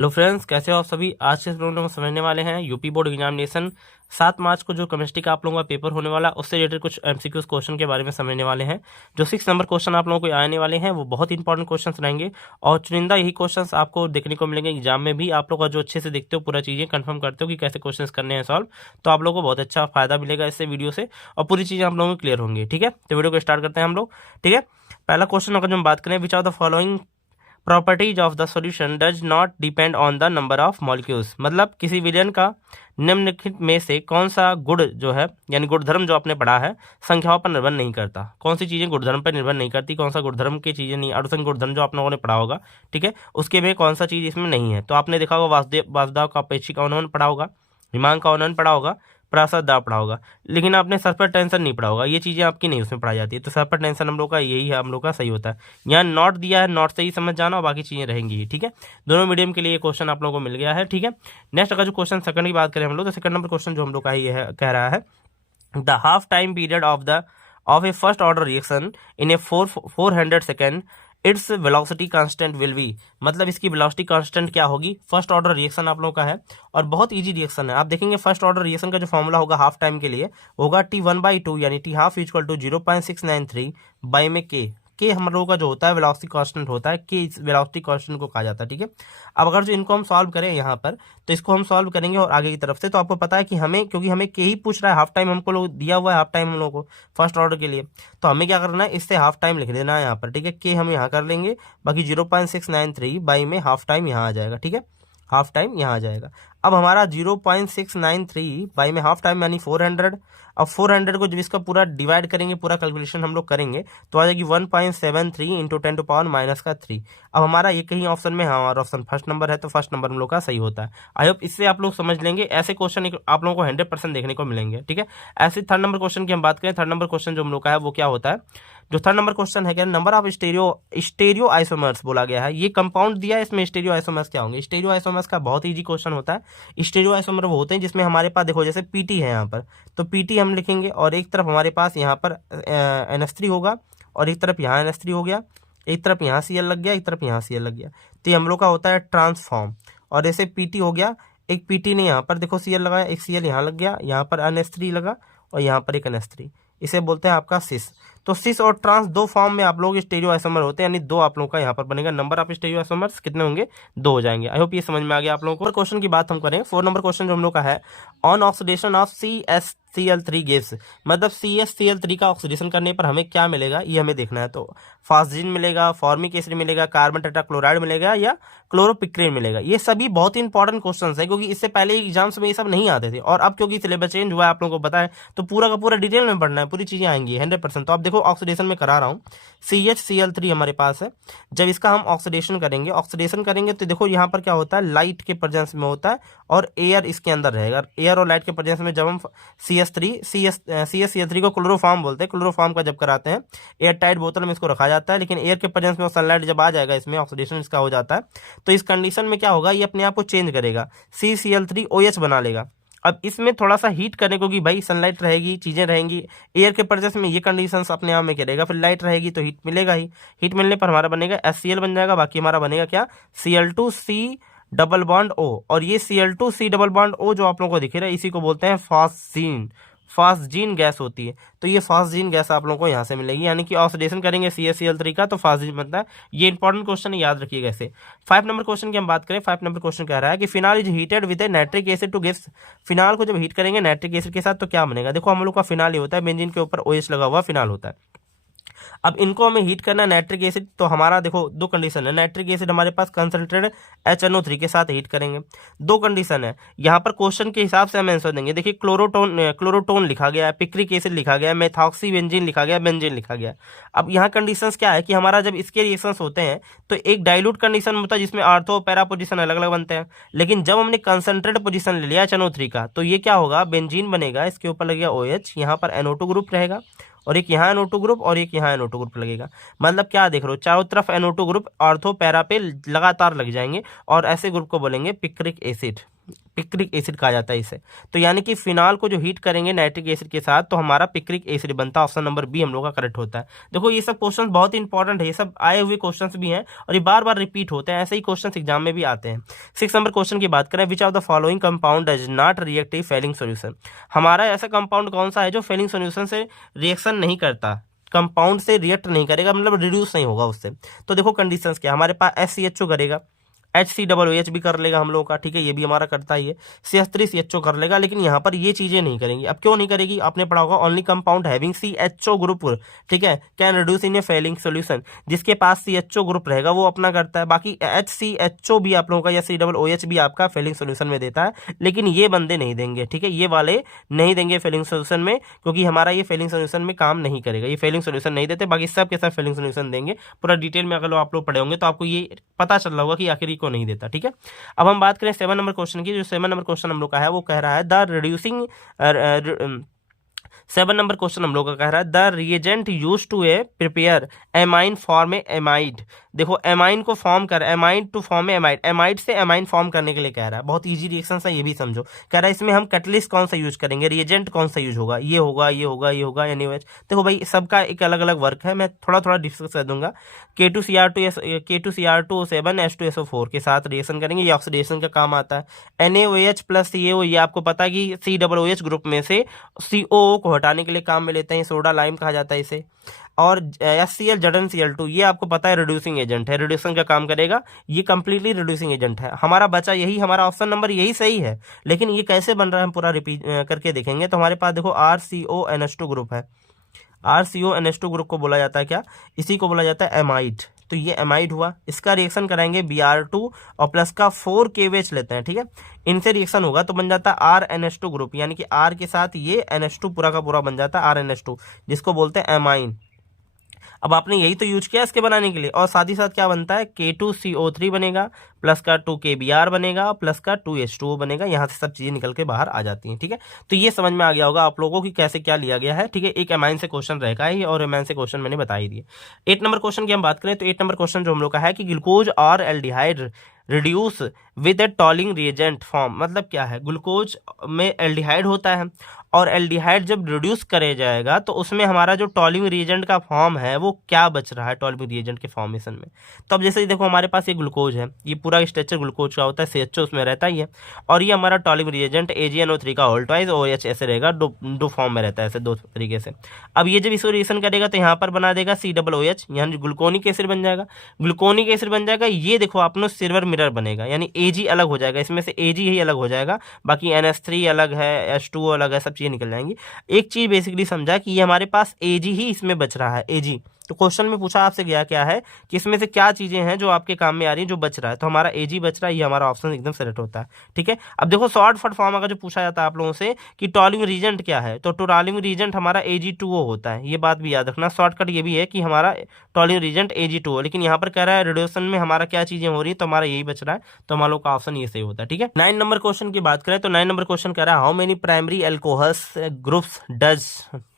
Hello friends, कैसे हो आप सभी। आज के इस वीडियो में हम समझने वाले हैं यूपी बोर्ड एग्जामिनेशन 7 मार्च को जो केमिस्ट्री का आप लोगों का पेपर होने वाला उससे रिलेटेड कुछ एमसीक्यूज क्वेश्चन के बारे में समझने वाले हैं। जो 6 नंबर क्वेश्चन आप लोगों को आने वाले हैं वो बहुत इंपॉर्टेंट क्वेश्चन रहेंगे और चुनिंदा यही क्वेश्चन आपको देखने को मिलेंगे एग्जाम में भी। आप लोग का जो अच्छे से देखते हो, पूरा चीज़ें कंफर्म करते हो कि कैसे क्वेश्चन करने हैं सॉल्व, तो आप लोगों को बहुत अच्छा फायदा मिलेगा इससे वीडियो से और पूरी चीज़ें आप लोगों को क्लियर होंगी। ठीक है, तो वीडियो को स्टार्ट करते हैं हम लोग। ठीक है, पहला क्वेश्चन अगर हम बात करें, which are the following properties of the solution does not depend on the number of molecules. मतलब किसी विलयन का निम्नलिखित में से कौन सा गुण जो है, यानी गुणधर्म जो आपने पढ़ा है, संख्याओं पर निर्भर नहीं करता। कौन सी चीजें गुणधर्म पर निर्भर नहीं करती, कौन सा गुणधर्म की चीजें नहीं, अर्थसंग गुणधर्म जो आप लोगों ने पढ़ा होगा, ठीक है, उसके में कौन सा चीज इसमें नहीं है। तो आपने देखा होगा वासुदेव का अपेक्षिक अवनमन पढ़ा होगा, हिमांक का अवनमन पढ़ा होगा, प्रासाद दाव पढ़ा होगा, लेकिन आपने सरफेस टेंशन नहीं पढ़ा होगा। ये चीजें आपकी नहीं उसमें पढ़ाई जाती है। तो सरफेस टेंशन हम लोग का यही है, हम लोग का सही होता है। यहाँ नॉट दिया है, नॉट से ही समझ जाना और बाकी चीजें रहेंगी। ठीक है, दोनों मीडियम के लिए ये क्वेश्चन आप लोगों को मिल गया है। ठीक है, नेक्स्ट अगर जो क्वेश्चन सेकंड की बात करें हम लोग, तो सेकंड नंबर क्वेश्चन जो हम लोग का ये है, कह रहा है the half time period of A first order reaction in A 400 second its velocity constant will be. मतलब इसकी वेलोसिटी कांस्टेंट क्या होगी। फर्स्ट ऑर्डर रिएक्शन आप लोगों का है और बहुत इजी रिएक्शन है। आप देखेंगे फर्स्ट ऑर्डर रिएक्शन का जो फॉर्मूला होगा हाफ टाइम के लिए होगा T1/2 यानी T half equal to 0.693 by में के हम लोगों का जो होता है वेलोसिटी कांस्टेंट होता है, के इस वेलोसिटी कांस्टेंट को कहा जाता है। ठीक है, अब अगर जो इनको हम सॉल्व करें यहाँ पर, तो इसको हम सॉल्व करेंगे और आगे की तरफ से, तो आपको पता है कि हमें, क्योंकि हमें के ही पूछ रहा है, हाफ टाइम हमको लोग दिया हुआ है, हाफ टाइम हम लोगों को फर्स्ट ऑर्डर के लिए, तो हमें क्या करना है, इससे हाफ टाइम लिख देना है यहाँ पर। ठीक है, के हम यहाँ कर लेंगे, बाकी 0.693 बाई में हाफ टाइम यहाँ आ जाएगा। ठीक है, हाफ टाइम यहाँ आ जाएगा। अब हमारा 0.693 बाई में हाफ टाइम यानी 400। अब 400 को जब इसका पूरा डिवाइड करेंगे, पूरा कैलकुलेशन हम लोग करेंगे, तो आ जाएगी 1.73 इंटू 10⁻³ अब हमारा ये कहीं ऑप्शन में, हमारा ऑप्शन फर्स्ट नंबर है, तो फर्स्ट नंबर हम लोग का सही होता है। आई होप इससे आप लोग समझ लेंगे। ऐसे क्वेश्चन आप लोगों को 100% देखने को मिलेंगे। ठीक है, ऐसे थर्ड नंबर क्वेश्चन की हम बात करें, थर्ड नंबर क्वेश्चन जो हम लोग का है वो क्या होता है, जो थर्ड नंबर क्वेश्चन है, क्या नंबर ऑफ स्टेरियो आइसोमर्स बोला गया है। ये कंपाउंड दिया है, इसमें स्टेरियो आइसोमर्स क्या होंगे। स्टेरियो आइसोमर्स का बहुत इजी क्वेश्चन होता है। स्टेरियो आइसोमर वो होते हैं जिसमें हमारे पास, देखो जैसे पीटी है यहाँ पर, तो पीटी हम लिखेंगे और एक तरफ हमारे पास यहाँ पर NH3 होगा और एक तरफ यहाँ NH3 हो गया, एक तरफ यहाँ Cl लग गया, एक तरफ यहाँ Cl लग गया, तो ये हम लोग का होता है ट्रांसफॉर्म। और जैसे पीटी हो गया, एक पीटी ने यहाँ पर देखो Cl लगाया, एक Cl यहाँ लग गया, यहाँ पर NH3 लगा और यहाँ पर एक NH3, इसे बोलते हैं आपका सिस। तो सिस और ट्रांस दो फॉर्म में आप लोग स्टेरियो आइसोमर होते हैं, यानी दो आप लोगों का यहाँ पर बनेगा। नंबर ऑफ स्टेरियो आइसोमर्स कितने होंगे, 2 हो जाएंगे। आई होप ये समझ में आ गया आप लोगों को। क्वेश्चन की बात हम करें, 4 नंबर क्वेश्चन जो हम लोग का है, on oxidation of CsCl3 gives. मतलब CsCl3 का ऑक्सीडेशन करने पर हमें क्या मिलेगा, ये हमें देखना है। तो फास्जिन मिलेगा, फॉर्मिक एसिड मिलेगा, कार्बन टेट्राक्लोराइड मिलेगा या क्लोरोपिक्रेन मिलेगा। ये सभी बहुत ही इंपॉर्टेंट क्वेश्चन है, क्योंकि इससे पहले एग्जाम्स में ये सब नहीं आते थे और अब क्योंकि सिलेबस चेंज हुआ है आप लोगों को पता है, तो पूरा का पूरा डिटेल में पढ़ना है, पूरी चीजें आएंगी 100%। तो आप देखो ऑक्सीडेशन में करा रहा हूँ, CHCl3 हमारे पास है। जब इसका हम ऑक्सीडेशन करेंगे तो देखो यहाँ पर क्या होता है, लाइट के प्रेजेंस में होता है और एयर इसके अंदर रहेगा। एयर और लाइट के प्रेजेंस में जब हम CSCl3 को क्लोरोफॉर्म बोलते हैं, क्लोरोफॉर्म का जब कराते हैं एयर टाइट बोतल में इसको रखा जाता है, लेकिन एयर के प्रेजेंस में सनलाइट जब आ जाएगा, इसमें ऑक्सीडेशन इसका हो जाता है, तो इस कंडीशन में क्या होगा, ये अपने आप को चेंज करेगा, CCl3OH बना लेगा। अब इसमें थोड़ा सा हीट करने को, कि भाई सनलाइट रहेगी, चीजें रहेंगी, एयर के प्रेजेंस में ये कंडीशंस अपने आप में करेगा, फिर लाइट रहेगी तो हीट मिलेगा ही। हीट मिलने पर हमारा बनेगा HCl बन जाएगा, बाकी हमारा बनेगा क्या, Cl2C डबल बॉन्ड O। और ये Cl2C डबल बॉन्ड O जो आप लोगों को दिख रहा है, इसी को बोलते हैं फास्जीन। फास्जीन गैस होती है, तो ये फास्जीन गैस आप लोगों को यहाँ से मिलेगी, यानी कि ऑक्सीडेशन करेंगे CaCl3 का तो फास्जीन बनता है। ये इंपॉर्टेंट क्वेश्चन है, याद रखिएगा इसे। 5 नंबर क्वेश्चन की हम बात करें, 5 नंबर क्वेश्चन कह रहा है कि phenol is heated with a nitric acid to gives. Phenol को जब हीट करेंगे नाइट्रिक एसिड के साथ तो क्या बनेगा। देखो हम लोग का फिनाल ये होता है, बेंजीन के ऊपर OH लगा हुआ फिनाल होता है। अब इनको हमें हीट करना है नाइट्रिक एसिड, तो हमारा देखो दो कंडीशन है। नाइट्रिक एसिड हमारे पास कंसंट्रेटेड HNO3 के साथ हीट करेंगे। दो कंडीशन है, यहाँ पर क्वेश्चन के हिसाब से हम आंसर देंगे। देखिए क्लोरोटोन लिखा गया है, पिक्रिक एसिड लिखा गया है, मेथॉक्सी बेंजीन लिखा गया, बेंजीन लिखा गया। अब यहाँ कंडीशंस क्या है कि हमारा जब इसके रिएक्शंस होते हैं तो एक डाइल्यूट कंडीशन होता है जिसमें आर्थो पैरा पोजीशन अलग अलग बनते हैं, लेकिन जब हमने कंसंट्रेटेड पोजीशन ले लिया HNO3 का, तो ये क्या होगा, बेंजीन बनेगा, इसके ऊपर लगेगा OH, यहाँ पर NO2 ग्रुप रहेगा और एक यहाँ NO2 ग्रुप और एक यहाँ NO2 ग्रुप लगेगा। मतलब क्या देख रहे हो, चारों तरफ NO2 ग्रुप ऑर्थो पैरा पे लगातार लग जाएंगे और ऐसे ग्रुप को बोलेंगे पिक्रिक एसिड। पिक्रिक एसिड कहा जाता है इसे। तो यानी कि फिनॉल को जो हीट करेंगे नाइट्रिक एसिड के साथ तो हमारा पिक्रिक एसिड बनता है। ऑप्शन नंबर बी हम लोग का करेक्ट होता है। देखो ये सब क्वेश्चन बहुत ही इंपॉर्टेंट है, ये सब आए हुए क्वेश्चंस भी हैं और ये बार बार रिपीट होते हैं, ऐसे ही क्वेश्चन एग्जाम में भी आते हैं। 6 नंबर क्वेश्चन की बात करें, which of the following compound does not react in Fehling solution. हमारा ऐसा कंपाउंड कौन सा है जो फेलिंग सॉल्यूशन से रिएक्शन नहीं करता, कंपाउंड से रिएक्ट नहीं करेगा, मतलब रिड्यूस नहीं होगा उससे। तो देखो कंडीशंस क्या, हमारे पास HCHO करेगा, HCOOH भी कर लेगा हम लोगों का, ठीक है, ये भी हमारा करता ही है, CH3CHO कर लेगा, लेकिन यहाँ पर ये चीजें नहीं करेंगी। अब क्यों नहीं करेगी, आपने पढ़ा होगा only compound having CHO group, ठीक है, can reduce in a Fehling solution. जिसके पास CHO ग्रुप रहेगा वो अपना करता है, बाकी HCHO भी आप लोगों का या COOH भी आपका फेलिंग सोल्यूशन में देता है, लेकिन ये बंदे नहीं देंगे, ठीक है, ये वाले नहीं देंगे फेलिंग सोल्यूशन में, क्योंकि हमारा ये फेलिंग सोल्यूशन में काम नहीं करेगा, ये फेलिंग सोल्यूशन नहीं देते। बाकी सब के सब फेलिंग सोल्यूशन देंगे। पूरा डिटेल में अगर आप लोग पढ़े होंगे तो आपको ये पता चल रहा होगा कि आखिर को नहीं देता, ठीक है। अब हम बात करें 7 नंबर क्वेश्चन की। जो 7 नंबर क्वेश्चन हम लोग का है वो कह रहा है द रिड्यूसिंग 7 नंबर क्वेश्चन हम लोग का कह रहा है the reagent use to a prepare amine form a amide. देखो एमाइन को फॉर्म कर, amide to form a amide, amide से एमाइन फॉर्म करने के लिए कह रहा है। बहुत इजी रिएक्शन है, ये भी समझो। कह रहा है इसमें हम कैटलिस्ट कौन सा यूज करेंगे, रिएजेंट कौन सा यूज होगा, ये होगा, ये होगा, ये होगा, एनीवेज। देखो भाई सबका एक अलग अलग वर्क है, मैं थोड़ा थोड़ा डिस्कस कर दूंगा। K2Cr2 K2Cr2O7 H2SO4 के साथ रिएक्शन करेंगे, ये ऑक्सीडेशन का काम आता है। NaOH प्लस CaO, ये आपको पता है कि COOH ग्रुप में से COO को हटाने के लिए काम में लेते हैं, सोडा लाइम कहा जाता है इसे। और HCl ZnCl2, ये आपको पता है रिड्यूसिंग एजेंट है, रिड्यूसिंग का काम करेगा, ये कंप्लीटली रिड्यूसिंग एजेंट है। हमारा बचा यही, हमारा ऑप्शन नंबर यही सही है, लेकिन ये कैसे बन रहा है हम पूरा रिपीट करके देखेंगे। तो हमारे पास देखो RCONH2 ग्रुप है, RCONH2 ग्रुप को बोला जाता है क्या, इसी को बोला जाता है एमाइड। तो ये एमाइड हुआ, इसका रिएक्शन कराएंगे Br2 और प्लस का 4 KOH लेते हैं, ठीक है, इनसे रिएक्शन होगा तो बन जाता है RNH2 ग्रुप, यानी कि R के साथ ये NH2 पूरा का पूरा बन जाता है RNH2, जिसको बोलते हैं एमाइन। अब आपने यही तो यूज किया इसके बनाने के लिए, और साथ ही साथ क्या बनता है K2CO3 बनेगा, प्लस का 2KBr बनेगा, प्लस का 2H2O बनेगा। यहाँ से सब चीजें निकल के बाहर आ जाती हैं, ठीक है। तो ये समझ में आ गया होगा आप लोगों की कैसे क्या लिया गया है, ठीक है। एक एमाइन से क्वेश्चन रहेगा ही, और एमाइन से क्वेश्चन मैंने बता ही दिए। 8 नंबर क्वेश्चन की हम बात करें तो 8 नंबर क्वेश्चन जो हम लोग का है कि ग्लूकोज और aldehyde reduce with a Tollens reagent form. मतलब क्या है, ग्लूकोज में एल्डिहाइड होता है और एल्डिहाइड जब रिड्यूस करे जाएगा तो उसमें हमारा जो टॉलिंग रिएजेंट का फॉर्म है वो क्या बच रहा है टॉलिंग रिएजेंट के फॉर्मेशन में। तो अब जैसे देखो हमारे पास ये ग्लूकोज है, ये पूरा स्ट्रक्चर ग्लूकोज का होता है, CHO उसमें रहता ही है, और ये हमारा टॉलिंग रिएजेंट AgNO3 का होल ट्वाइस OH ऐसे रहेगा, दो फॉर्म में रहता है ऐसे दो तरीके से। अब ये जब इसको रिएक्शन करेगा तो यहाँ पर बना देगा COOH, यानी ग्लूकोनिक एसिड बन जाएगा, ग्लूकोनिक एसिड बन जाएगा। ये देखो आपने सिल्वर मिरर बनेगा, यानी Ag अलग हो जाएगा, इसमें से Ag ही अलग हो जाएगा, बाकी NH3 अलग है, H2O अलग है, सब चीजें निकल जाएंगी। एक चीज बेसिकली समझा कि ये हमारे पास Ag ही इसमें बच रहा है, Ag। तो क्वेश्चन में पूछा आपसे गया क्या है कि इसमें से क्या चीजें हैं जो आपके काम में आ रही हैं, जो बच रहा है, तो हमारा Ag बच रहा है, ये हमारा ऑप्शन एकदम सेलेक्ट होता है, ठीक है। अब देखो शॉर्ट फट फॉर्म अगर जो पूछा जाता है आप लोगों से कि टॉलिंग रीजेंट क्या है, तो टॉलिंग रीजेंट हमारा Ag2O होता है, ये बात भी याद रखना। शॉर्टकट ये भी है कि हमारा टॉलिंग रीजेंट Ag2O, लेकिन यहाँ पर कह रहा है रिड्यूसन में हमारा क्या चीजें हो रही है, तो हमारा यही बच रहा है, तो हम लोग का ऑप्शन ये सही होता है, ठीक है। 9 नंबर क्वेश्चन की बात करें तो 9 नंबर क्वेश्चन कह रहा है how many primary alcohols groups does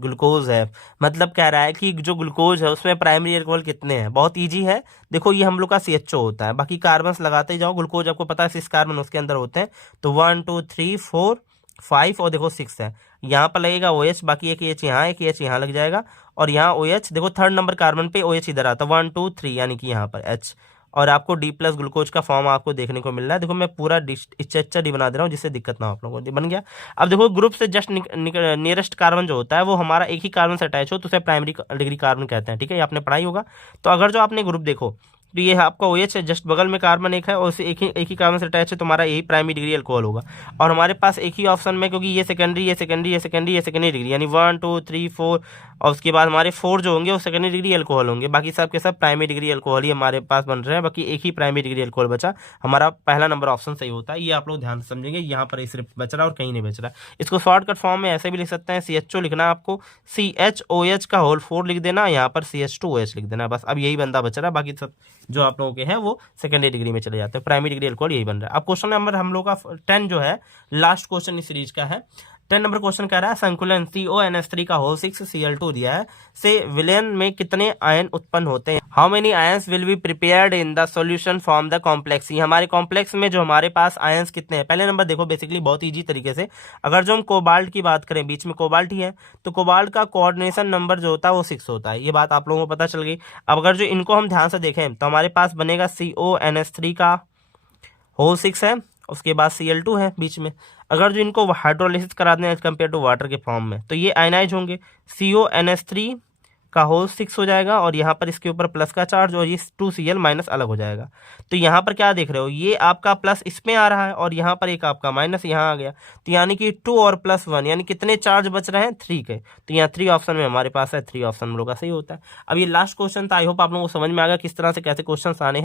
glucose है। मतलब कह रहा है कि जो ग्लूकोज है उसमें प्राइमरी एल्कोहल कितने हैं। बहुत इजी है, देखो ये हम लोग का CHO होता है, बाकी कार्बन लगाते जाओ। ग्लूकोज आपको पता है 6 कार्बन उसके अंदर होते हैं, तो 1 2 3 4 5 और देखो 6 है। यहाँ पर लगेगा OH, बाकी एक H यहाँ, एक H यहाँ लग जाएगा, और यहाँ OH देखो 3rd नंबर कार्बन पे OH इधर आता है, 1 2 3 यानी कि यहाँ पर H, और आपको D प्लस ग्लूकोज का फॉर्म आपको देखने को मिल रहा है। देखो मैं पूरा स्ट्रक्चर डी बना दे रहा हूँ जिससे दिक्कत ना हो आप लोगों को, बन गया। अब देखो ग्रुप से जस्ट नियरेस्ट कार्बन जो होता है वो हमारा एक ही कार्बन से अटैच हो तो उसे प्राइमरी डिग्री कार्बन कहते हैं, ठीक है, ये आपने पढ़ाई होगा। तो अगर जो आपने ग्रुप देखो तो ये आपका OH है, जस्ट बगल में कार्बन एक है और उसे एक ही कार्बन से अटैच है, तो हमारा यही प्राइमरी डिग्री अल्कोहल होगा। और हमारे पास एक ही ऑप्शन में, क्योंकि ये सेकेंडरी, ये सेकेंडरी, ये सेकेंडरी, ये सेकेंडरी डिग्री, यानी 1 2 3 4, और उसके बाद हमारे 4 जो होंगे वो सेकेंडरी डिग्री अल्कोहल होंगे, बाकी सब के सब प्राइमरी डिग्री अल्कोहल ही हमारे पास बन रहे हैं, बाकी एक ही प्राइमरी डिग्री अल्कोहल बचा। हमारा पहला नंबर ऑप्शन सही होता है, ये आप लोग ध्यान से समझेंगे। यहाँ पर सिर्फ बच रहा और कहीं नहीं बच रहा। इसको शॉर्टकट फॉर्म में ऐसे भी लिख सकते हैं, CHO लिखना आपको, CHOH का होल 4 लिख देना, यहाँ पर CH2OH लिख देना, बस। अब यही बंदा बच रहा है, बाकी सब जो आप लोगों के हैं वो सेकेंडरी डिग्री में चले जाते हैं, प्राइमरी डिग्री अल्कोहल यही बन रहा है। अब क्वेश्चन नंबर हम लोग का 10 जो है लास्ट क्वेश्चन इस सीरीज का है। 10 नंबर क्वेश्चन कह रहा है संकुलन CONH3 का होल 6 Cl2 दिया है से विलयन में कितने आयन उत्पन्न होते हैं। How many ions will be prepared in the solution from the complex. ये हमारे कॉम्प्लेक्स में जो हमारे पास आयंस कितने हैं। पहले नंबर देखो बेसिकली बहुत ईजी तरीके से, अगर जो हम कोबाल्ट की बात करें, बीच में कोबाल्ट ही है, तो कोबाल्ट का कोऑर्डिनेशन नंबर जो होता है वो 6 होता है। ये बात आप लोगों को पता चल गई। अब अगर जो इनको हम ध्यान से देखें तो हमारे पास बनेगा CONH3 का होल 6 है, उसके बाद Cl2 है बीच में। अगर जो इनको हाइड्रोलिसिस करा दें एज कम्पेयर टू वाटर के फॉर्म में, तो ये आयनाइज होंगे। CONH3 का होल 6 हो जाएगा और यहाँ पर इसके ऊपर प्लस का चार्ज और ये 2Cl माइनस अलग हो जाएगा। तो यहाँ पर क्या देख रहे हो, ये आपका प्लस इसमें आ रहा है और यहाँ पर एक आपका माइनस यहाँ आ गया। तो यानी कि 2 और प्लस 1 यानी कितने चार्ज बच रहे हैं, 3 के। तो यहाँ 3 ऑप्शन में हमारे पास है, 3 ऑप्शन हम लोग का सही होता है। अब ये लास्ट क्वेश्चन था। आई होप आप लोगों को समझ में आ गया किस तरह से कैसे क्वेश्चन आने हैं।